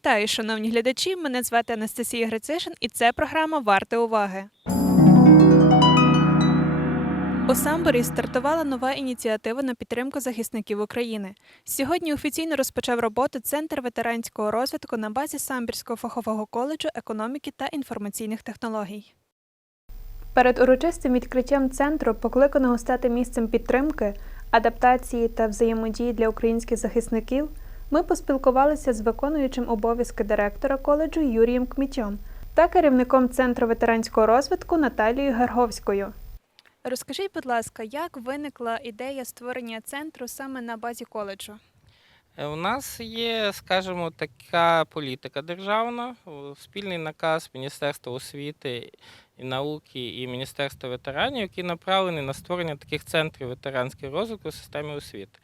Вітаю, шановні глядачі! Мене звати Анастасія Грицишин, і це програма Варте уваги. У Самборі стартувала нова ініціатива на підтримку захисників України. Сьогодні офіційно розпочав роботу Центр ветеранського розвитку на базі Самбірського фахового коледжу економіки та інформаційних технологій. Перед урочистим відкриттям центру, покликаного стати місцем підтримки, адаптації та взаємодії для українських захисників, ми поспілкувалися з виконуючим обов'язки директора коледжу Юрієм Кмітьом та керівником Центру ветеранського розвитку Наталією Герговською. Розкажіть, будь ласка, як виникла ідея створення центру саме на базі коледжу? Е, У нас є, скажімо, така політика державна, спільний наказ Міністерства освіти і науки і Міністерства ветеранів, який направлений на створення таких центрів ветеранського розвитку в системі освіти.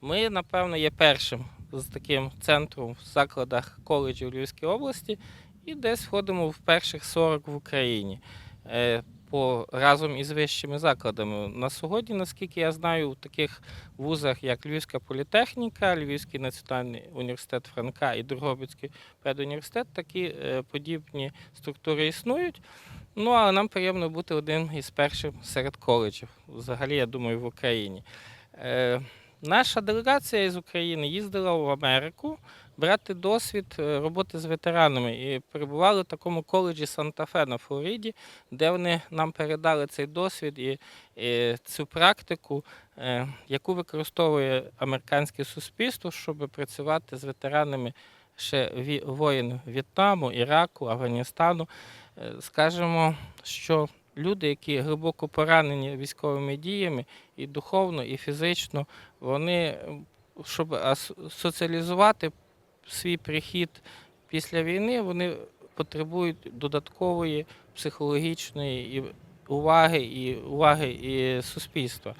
Ми, напевно, є першим з таким центром в закладах коледжів Львівської області і десь входимо в перших 40 в Україні. е, По, разом із вищими закладами. На сьогодні, наскільки я знаю, у таких вузах, як Львівська політехніка, Львівський національний університет Франка і Дрогобицький педуніверситет, такі е, подібні структури існують. Ну, але нам приємно бути одним із перших серед коледжів, взагалі, я думаю, в Україні. Наша делегація із України їздила в Америку брати досвід е, роботи з ветеранами і перебували в такому коледжі Санта-Фе на Флориді, де вони нам передали цей досвід і, і цю практику, е, яку використовує американське суспільство, щоб працювати з ветеранами ще воїн В'єтнаму, Іраку, Афганістану. Е, Скажемо, що люди, які глибоко поранені військовими діями і духовно, і фізично, вони, щоб соціалізувати свій прихід після війни, вони потребують додаткової психологічної уваги і уваги і суспільства.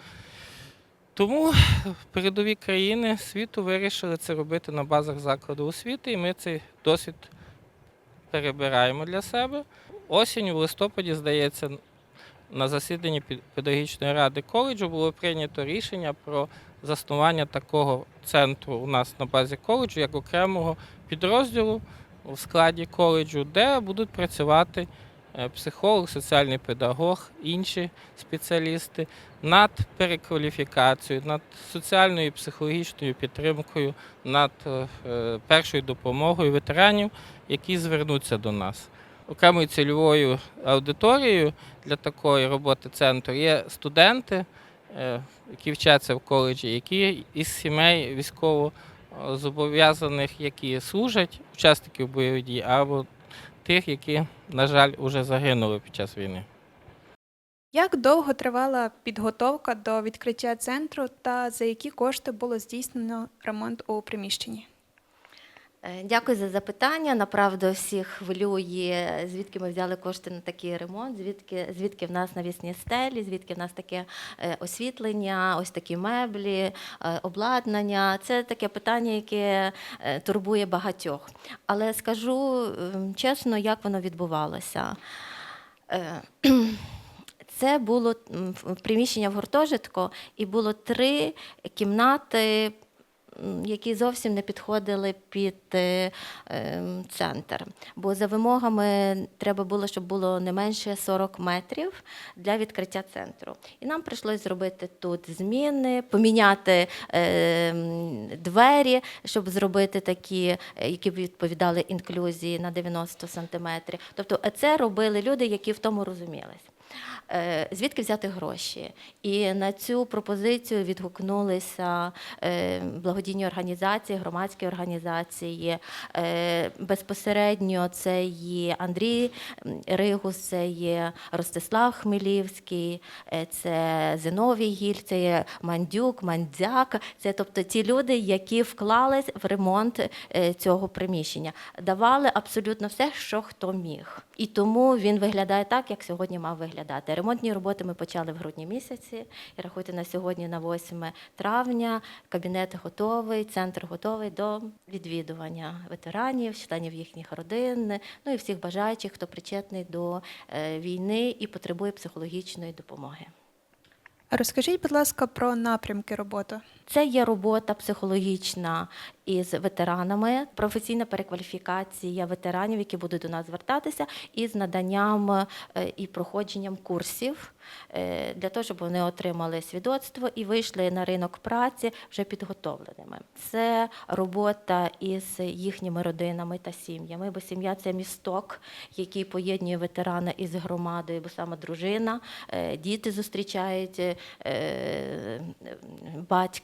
Тому передові країни світу вирішили це робити на базах закладу освіти, і ми цей досвід перебираємо для себе. Осінь, в листопаді, здається, на засіданні педагогічної ради коледжу було прийнято рішення про заснування такого центру у нас на базі коледжу як окремого підрозділу в складі коледжу, де будуть працювати е, психолог, соціальний педагог, інші спеціалісти над перекваліфікацією, над соціальною і психологічною підтримкою, над е, першою допомогою ветеранів, які звернуться до нас. Окремою цільовою аудиторією для такої роботи центру є студенти, е, які вчаться в коледжі, які із сімей військово зобов'язаних, які служать учасників бойових дій, або тих, які, на жаль, вже загинули під час війни. Як довго тривала підготовка до відкриття центру та за які кошти було здійснено ремонт у приміщенні? Е, Дякую за запитання. Направду всіх хвилює, звідки ми взяли кошти на такий ремонт, звідки, звідки в нас навісні стелі, звідки в нас таке е, освітлення, ось такі меблі, е, обладнання. Це таке питання, яке турбує багатьох. Але скажу ем, чесно, як воно відбувалося. Це було приміщення в гуртожитку, і було три кімнати які зовсім не підходили під е, ем, центр. Бо за вимогами треба було, щоб було не менше 40 метрів для відкриття центру. І нам прийшлось зробити тут зміни, поміняти е, двері, щоб зробити такі, е, які б відповідали інклюзії на 90 сантиметрів. Тобто е, це робили люди, які в тому розумілись. Е, Звідки взяти гроші? І на цю пропозицію відгукнулися е, благодійні організації, громадські організації. Е, Безпосередньо це є Андрій Ригус, це є Ростислав Хмелівський, це Зиновій Гіль, це є Мандюк, Мандзяк. Це тобто ті люди, які вклались в ремонт цього приміщення, давали абсолютно все, що хто міг. І тому він виглядає так, як сьогодні мав виглядати. Ремонтні роботи ми почали в грудні місяці. І рахуйте на сьогодні, на 8 травня. Кабінет готовий, центр готовий до відвідування ветеранів, членів їхніх родин, ну і всіх бажаючих, хто причетний до е, війни і потребує психологічної допомоги. Розкажіть, будь ласка, про напрямки роботи. Це є робота психологічна із ветеранами, професійна перекваліфікація ветеранів, які будуть до нас звертатися, із наданням е, і проходженням курсів е, для того, щоб вони отримали свідоцтво і вийшли на ринок праці вже підготовленими. Це робота із їхніми родинами та сім'ями, бо сім'я це місток, який поєднує ветерана із громадою, бо саме дружина, е, діти зустрічають е,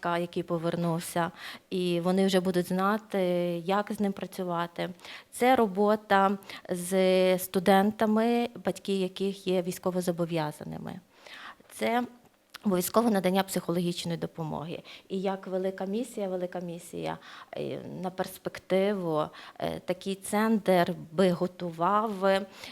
батька, який повернувся, і вони вже будуть знати, як з ним працювати. Це робота з студентами, батьки яких є військовозобов'язаними. Це Обов'язково надання психологічної допомоги. І як велика місія, велика місія е, на перспективу е, такий центр би готував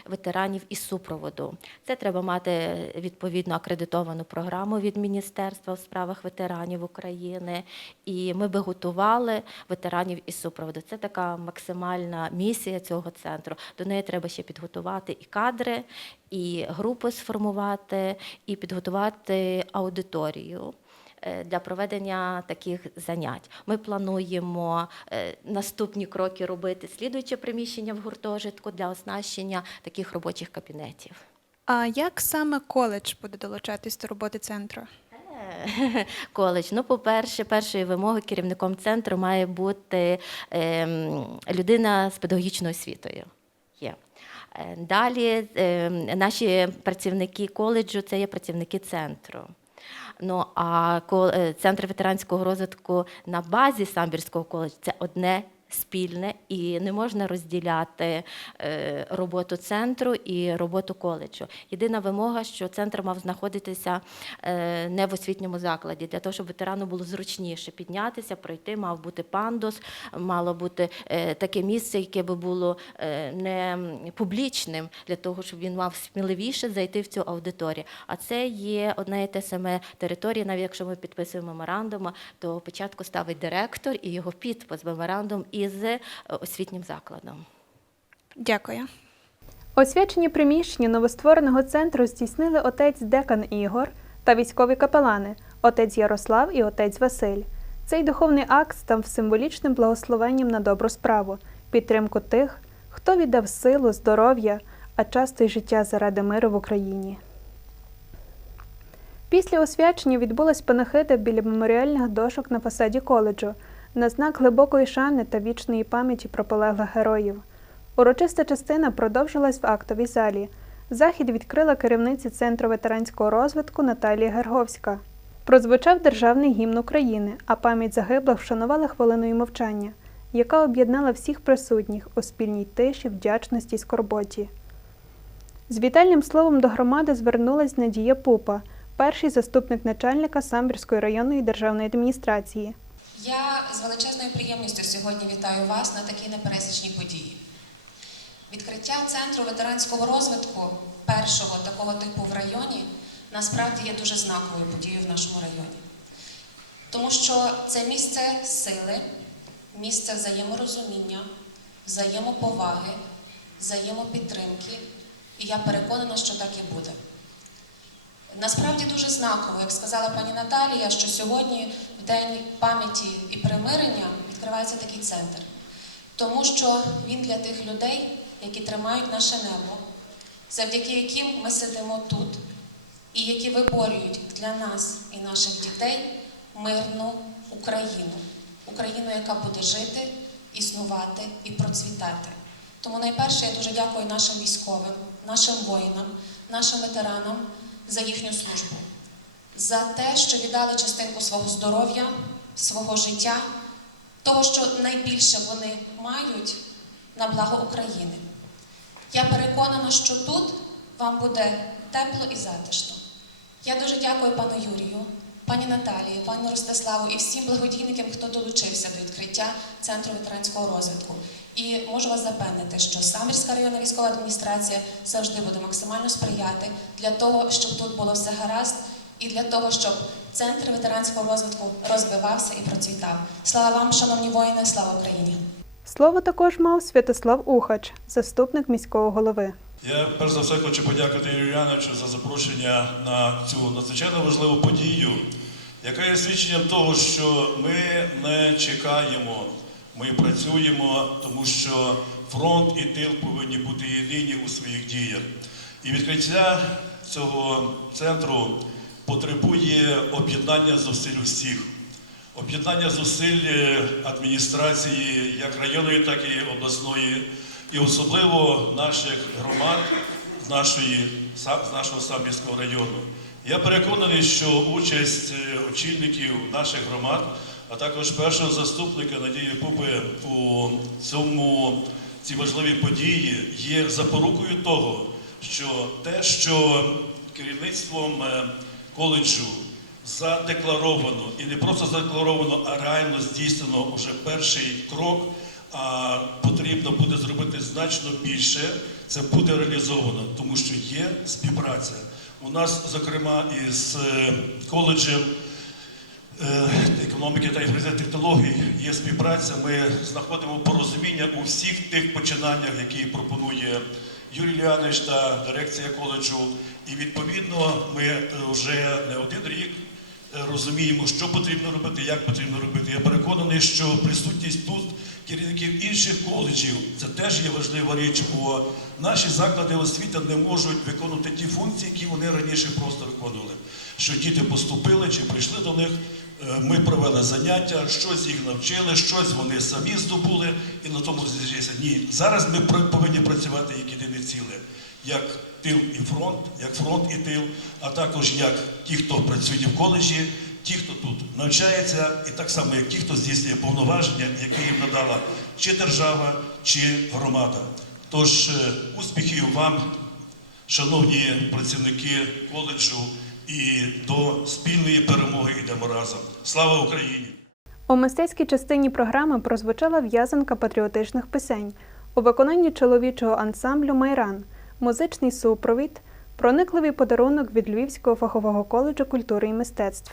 ветеранів із супроводу. Це треба мати відповідно акредитовану програму від Міністерства у справах ветеранів України. І ми би готували ветеранів із супроводу. Це така максимальна місія цього центру. До неї треба ще підготувати і кадри, і групи сформувати, і підготувати аудиторію. е, Для проведення таких занять ми плануємо е, наступні кроки робити слідуюче приміщення в гуртожитку для оснащення таких робочих кабінетів. А як саме коледж буде долучатись до роботи центру? Е, Коледж. Ну, по-перше, першою вимогою керівником центру має бути ем, людина з педагогічною освітою. Е, Далі ем, наші працівники коледжу це є працівники центру. Ну а е, центр ветеранського розвитку на базі Самбірського коледжу це одне спільне і не можна розділяти е, роботу центру і роботу коледжу. Єдина вимога, що центр мав знаходитися е, не в освітньому закладі, для того, щоб ветерану було зручніше піднятися, пройти, мав бути пандус, мало бути е, таке місце, яке би було не публічним, для того, щоб він мав сміливіше зайти в цю аудиторію. А це є одна і те саме територія, навіть якщо ми підписуємо меморандум, то спочатку ставить директор і його підпис меморандум із е, освітнім закладом. Дякую. Освячені приміщення новоствореного центру здійснили отець Декан Ігор та військові капелани, отець Ярослав і отець Василь. Цей духовний акт став символічним благословенням на добру справу, підтримку тих, хто віддав силу, здоров'я, а часто й життя заради миру в Україні. Після освячення відбулась панахида біля меморіальних дошок на фасаді коледжу на знак глибокої шани та вічної пам'яті про полеглих героїв. Урочиста частина продовжилась в актовій залі. Захід відкрила керівниця Центру ветеранського розвитку Наталія Герговська. Прозвучав державний гімн України, а пам'ять загиблих вшанувала хвилиною мовчання, яка об'єднала всіх присутніх у спільній тиші, вдячності й скорботі. З вітальним словом до громади звернулась Надія Пупа, перший заступник начальника Самбірської районної державної адміністрації. Я з величезною приємністю сьогодні вітаю вас на такій непересічній події. Відкриття центру ветеранського розвитку першого такого типу в районі насправді є дуже знаковою подією в нашому районі. Тому що це місце сили, місце взаєморозуміння, взаємоповаги, взаємопідтримки, і я переконана, що так і буде. Насправді дуже знаково, як сказала пані Наталія, що сьогодні, в День пам'яті і примирення, відкривається такий центр. Тому що він для тих людей, які тримають наше небо, завдяки яким ми сидимо тут, і які виборюють для нас і наших дітей мирну Україну, Україну, яка буде жити, існувати і процвітати. Тому найперше я дуже дякую нашим військовим, нашим воїнам, нашим ветеранам за їхню службу, за те, що віддали частинку свого здоров'я, свого життя, того, що найбільше вони мають на благо України. Я переконана, що тут вам буде тепло і затишно. Я дуже дякую пану Юрію, пані Наталії, пану Ростиславу і всім благодійникам, хто долучився до відкриття Центру ветеранського розвитку. І можу вас запевнити, що Самірська районна військова адміністрація завжди буде максимально сприяти для того, щоб тут було все гаразд, і для того, щоб центр ветеранського розвитку розвивався і процвітав. Слава вам, шановні воїни, слава Україні! Слово також мав Святослав Ухач, заступник міського голови. Я перш за все хочу подякувати Юрію Яновичу за запрошення на цю надзвичайно важливу подію, яка є свідченням того, що ми не чекаємо ми працюємо, тому що фронт і тил повинні бути єдині у своїх діях. І відкриття цього центру потребує об'єднання зусиль усіх. Об'єднання зусиль е, адміністрації як районної, так і обласної, і особливо наших громад нашої, з нашого Самбірського району. Я переконаний, що участь е, очільників наших громад, а також першого заступника Надії Пупи у цьому цій важливій події є запорукою того, що те, що керівництвом е, коледжу задекларовано і не просто задекларовано, а реально здійснено вже перший крок. А потрібно буде зробити значно більше. Це буде реалізовано, тому що є співпраця. У нас, зокрема, із е, коледжем економіки та інформаційних технологій є співпраця. Ми знаходимо порозуміння у всіх тих починаннях, які пропонує Юрій Леонидович та дирекція коледжу. І відповідно ми е, вже не один рік е, розуміємо, що потрібно робити, як потрібно робити. Я переконаний, що присутність тут керівників інших коледжів це теж є важлива річ, бо наші заклади освіти не можуть виконувати ті функції, які вони раніше просто виконували. Що діти поступили чи прийшли до них. Е, Ми провели заняття, щось їх навчили, щось вони самі здобули і на тому зійшлися. Ні, зараз ми повинні працювати як єдине ціле, як тил і фронт, як фронт і тил, а також як ті, хто працює в коледжі, ті, хто тут навчається, і так само, як ті, хто здійснює повноваження, які їм надала чи держава, чи громада. Тож е, успіхів вам, шановні працівники коледжу, і до спільної перемоги йдемо разом. Слава Україні! У мистецькій частині програми прозвучала в'язанка патріотичних пісень у виконанні чоловічого ансамблю Майран, музичний супровід, проникливий подарунок від Львівського фахового коледжу культури і мистецтв.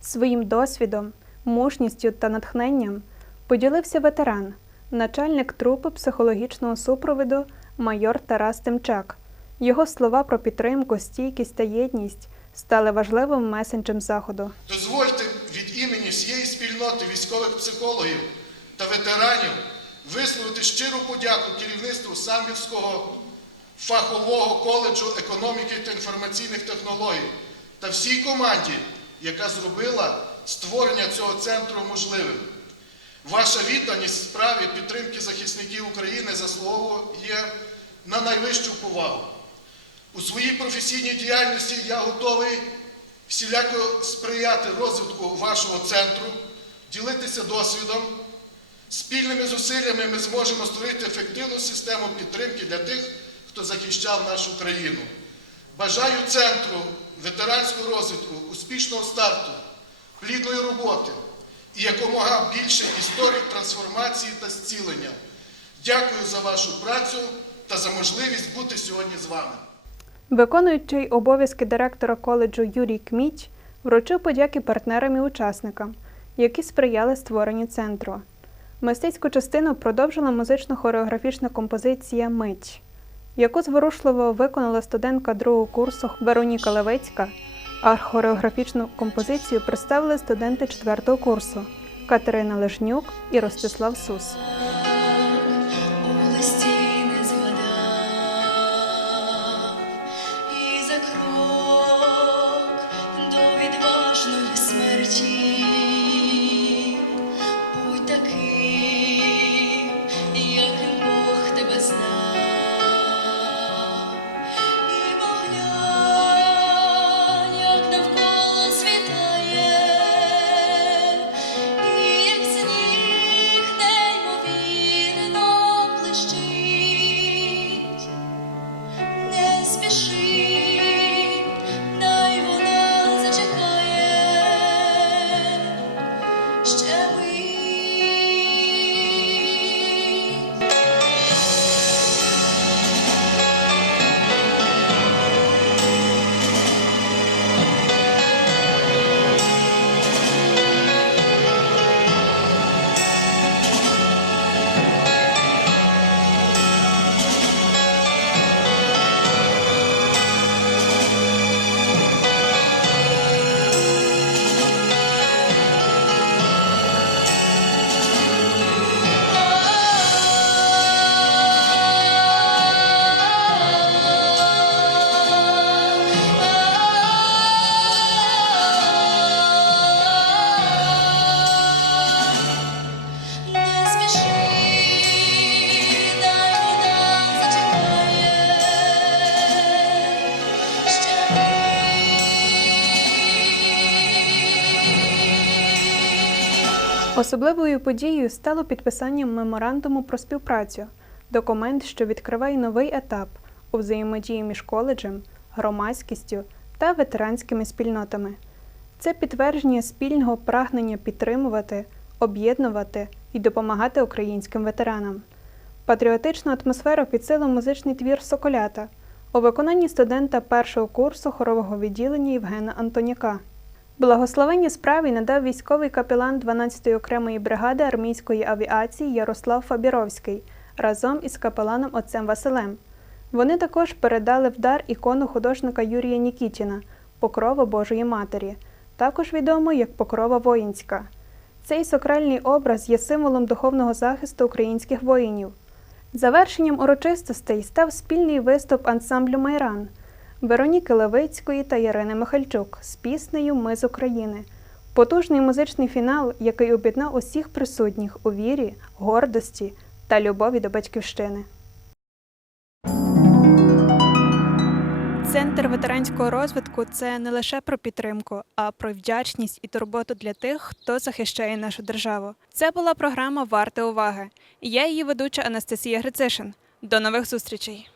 Своїм досвідом, мужністю та натхненням поділився ветеран, начальник трупи психологічного супроводу майор Тарас Тимчак. Його слова про підтримку, стійкість та єдність стали важливим месенджем заходу. Дозвольте від імені всієї спільноти військових психологів та ветеранів висловити щиру подяку керівництву Самбірського фахового коледжу економіки та інформаційних технологій та всій команді, яка зробила створення цього центру можливим. Ваша відданість справі підтримки захисників України заслуговує на найвищу повагу. У своїй професійній діяльності я готовий всіляко сприяти розвитку вашого центру, ділитися досвідом. Спільними зусиллями ми зможемо створити ефективну систему підтримки для тих, хто захищав нашу країну. Бажаю центру ветеранського розвитку, успішного старту, плідної роботи і якомога більше історій трансформації та зцілення. Дякую за вашу працю та за можливість бути сьогодні з вами. Виконуючий обов'язки директора коледжу Юрій Кміть вручив подяки партнерам і учасникам, які сприяли створенню центру. Мистецьку частину продовжила музично-хореографічна композиція Мить, яку зворушливо виконала студентка другого курсу Вероніка Левецька, а хореографічну композицію представили студенти четвертого курсу Катерина Лежнюк і Ростислав Сус. Особливою подією стало підписання меморандуму про співпрацю, документ, що відкриває новий етап у взаємодії між коледжем, громадськістю та ветеранськими спільнотами. Це підтвердження спільного прагнення підтримувати, об'єднувати і допомагати українським ветеранам. Патріотичну атмосферу підсилив музичний твір Соколята у виконанні студента першого курсу хорового відділення Євгена Антоняка. Благословення справі надав військовий капелан 12-ї окремої бригади армійської авіації Ярослав Фабіровський разом із капеланом отцем Василем. Вони також передали в дар ікону художника Юрія Нікітіна Покрова Божої Матері, також відомо як Покрова Воїнська. Цей сакральний образ є символом духовного захисту українських воїнів. Завершенням урочистостей став спільний виступ ансамблю Майран Вероніки Левицької та Ярини Михальчук з піснею Ми з України. Потужний музичний фінал, який об'єднав усіх присутніх у вірі, гордості та любові до батьківщини. Центр ветеранського розвитку це не лише про підтримку, а про вдячність і турботу для тих, хто захищає нашу державу. Це була програма Варта уваги. Я її ведуча Анастасія Грицишин. До нових зустрічей!